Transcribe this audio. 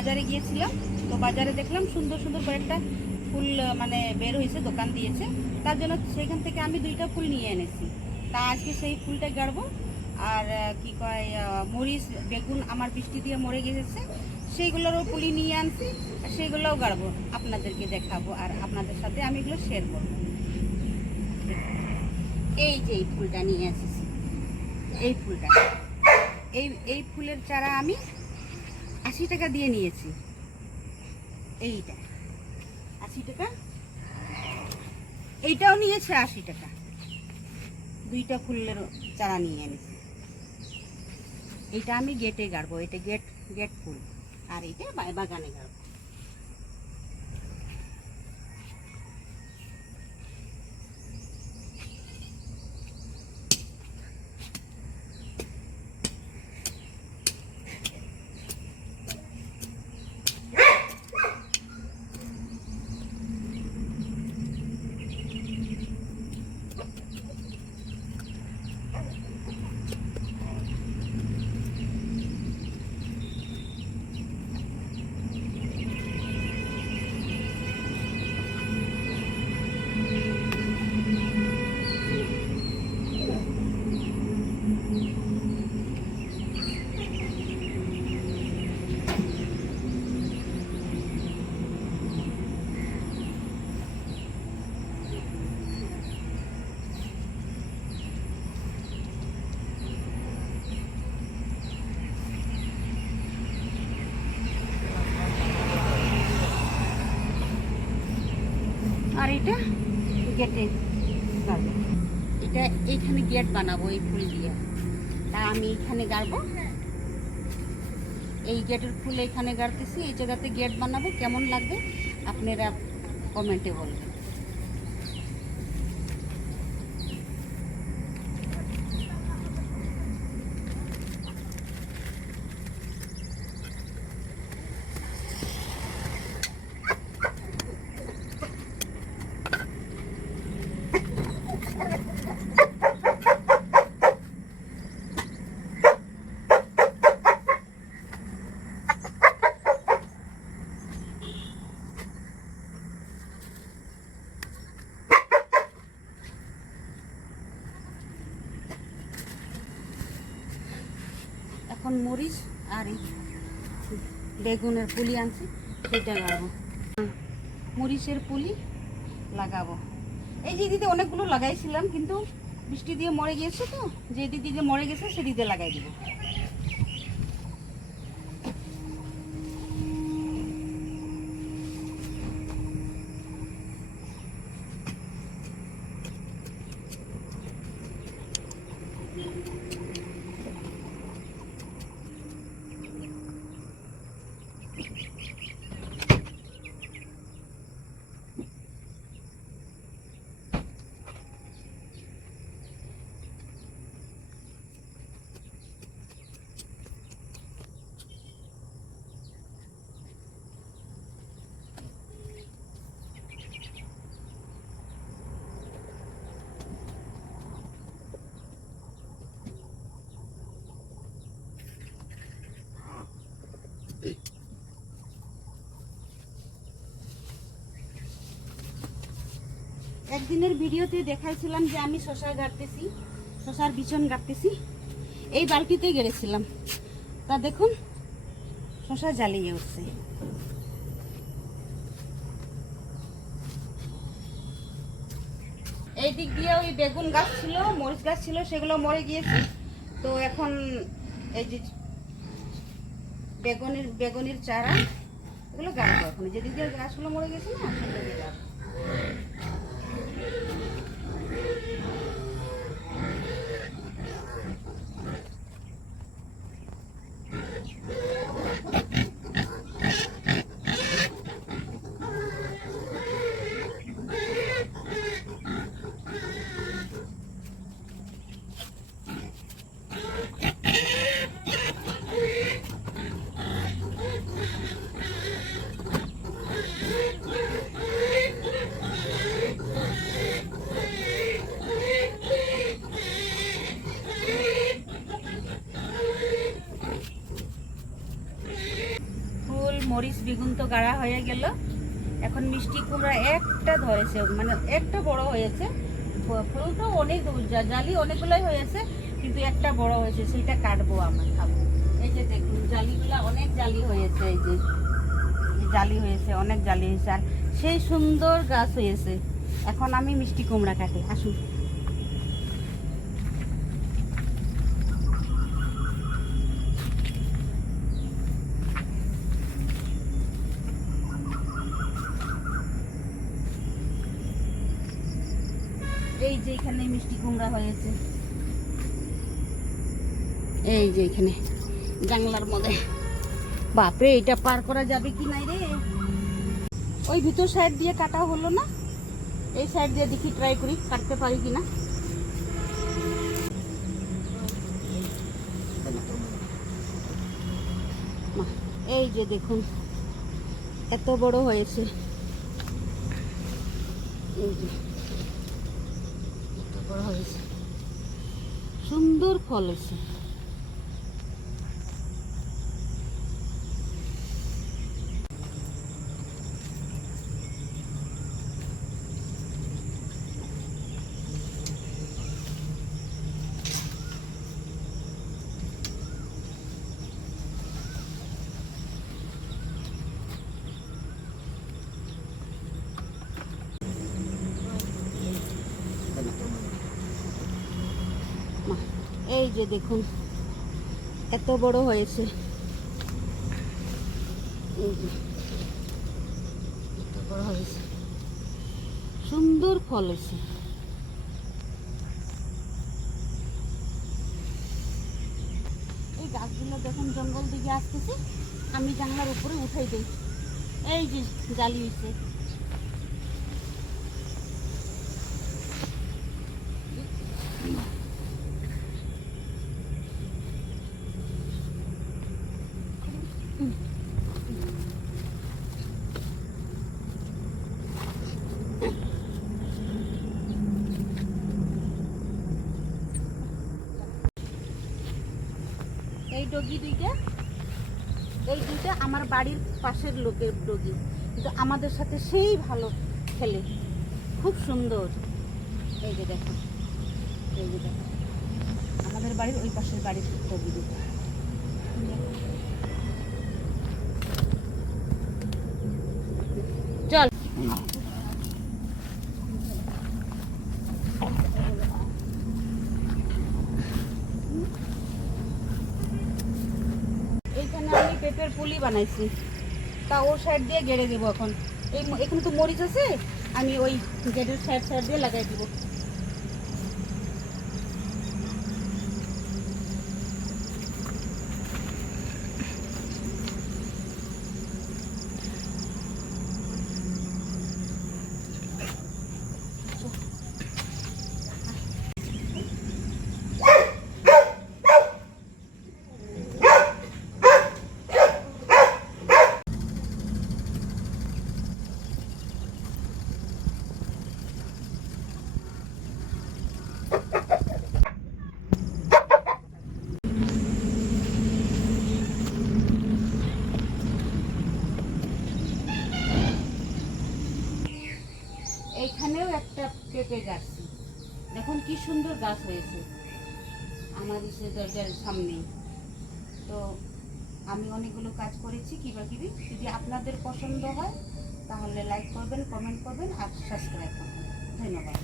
বাজারে গিয়েছিলাম, তো বাজারে দেখলাম সুন্দর সুন্দর কয়েকটা ফুল মানে বের হয়েছে, দোকান দিয়েছে, তার জন্য সেখান থেকে আমি 2টা ফুল নিয়ে এনেছি। তা আজকে সেই ফুলটা গাড়বো। আর কি কয় মরিচ বেগুন আমার বৃষ্টি দিয়ে মরে গেছে, সেইগুলোরও পুলি নিয়ে আনছি, আর সেইগুলোও গাড়বো, আপনাদেরকে দেখাবো আর আপনাদের সাথে আমি এগুলো শেয়ার করবো। এই যে এই ফুলটা নিয়ে এসেছি, এই ফুলটা, এই ফুলের চারা আমি 80 টাকা দিয়ে নিয়েছি। এইটা 80 টাকা, এইটাও নিয়েছে 80 টাকা। 2টা ফুলের চারা নিয়ে এনেছি। এইটা আমি গেটে গাড়বো, এটা গেট ফুল, আর এইটা বাগানে গাড়বো। আর এটা গেটে গাড়বো, এটা এইখানে গেট বানাবো এই ফুল দিয়ে। তা আমি এইখানে গাড়বো, এই গেটের ফুল এখানে গাড়তেছি, এই জায়গাতে গেট বানাবো। কেমন লাগবে আপনারা কমেন্টে বলবেন। এখন মরিচ আর এই বেগুনের পুলি আনছি, সেটা লাগাবো। মরিচের পুলি লাগাবো। এই যে দিদি অনেকগুলো লাগাইছিলাম, কিন্তু বৃষ্টি দিয়ে মরে গিয়েছে, তো যে দিদি যে মরে গেছে সে দিদি লাগাই দিব। একদিনের ভিডিওতে দেখাইছিলাম যে আমি শশা গাড়তেছি, শশার বিচন গাড়তেছি, এই বালতিতে গেড়েছিলাম। তা দেখুন শশা জ্বালিয়ে উঠছে। এই দিক দিয়ে ওই বেগুন গাছ ছিল, মরিচ গাছ ছিল, সেগুলো মরে গিয়েছে। তো এখন এই যে বেগুনের চারা এগুলো গাড়বো। এখন যেদিক দিয়ে গাছগুলো মরে গেছে না, সেগুলো দিয়ে গাড়বো। মরিচ বেগুন তো গাড়া হয়ে গেল, এখন মিষ্টি কুমড়া একটা ধরেছে, মানে একটা বড় হয়েছে। ফুলটা অনেক জালি অনেকগুলোই হয়েছে, কিন্তু একটা বড় হয়েছে, সেইটা কাটবো আমরা খাবো। এই যে দেখুন জালিগুলা অনেক জালি হয়েছে, এই যে জালি হয়েছে, অনেক জালি হয়েছে, আর সেই সুন্দর গাছ হয়েছে। এখন আমি মিষ্টি কুমড়া কাটি, আসুন। এই যে এখানে মিষ্টি কুমড়া হয়েছে, এই যে এখানে জানলার মধ্যে। বাপরে, এটা পার করা যাবে কি নাই রে? ওই ভিতর সাইড দিয়ে কাটা হলো না, এই সাইড দিয়ে দেখি ট্রাই করি কাটতে পারি কিনা। এই যে দেখুন এত বড় হয়েছে, এই যে এত বড় হয়েছে, সুন্দর ফল হয়েছে। এই যে দেখুন এত বড় হয়েছে, এই যে এত বড় হয়েছে, সুন্দর ফল হয়েছে। এই গাছগুলো যখন জঙ্গল দিকে আসতেছে, আমি জানলার উপরে উঠাই দিই। এই যে জালি হয়েছে, এই ডগি দুইটা, এই দুইটা আমার বাড়ির পাশের লোকের ডগি, কিন্তু আমাদের সাথে সেই ভালো খেলে, খুব সুন্দর। এই যে দেখো, এই যে দেখো আমাদের বাড়ির ওই পাশের বাড়ির ডগি দুটো। চল, এইখানে আমি পেঁপের পুলি বানাইছি, তা ওর সাইড দিয়ে গেড়ে দেবো। এখন এখানে তো মরিচ আছে, আমি ওই গেটের সাইড সাইড দিয়ে লাগাই দিব। এইখানেও একটা পেঁপে গাছ, দেখুন কি সুন্দর গাছ হয়েছে আমার সে দরজার সামনে। তো আমি অনেকগুলো কাজ করেছি কিবাকিবি, যদি আপনাদের পছন্দ হয় তাহলে লাইক করবেন, কমেন্ট করবেন আর সাবস্ক্রাইব করবেন। ধন্যবাদ।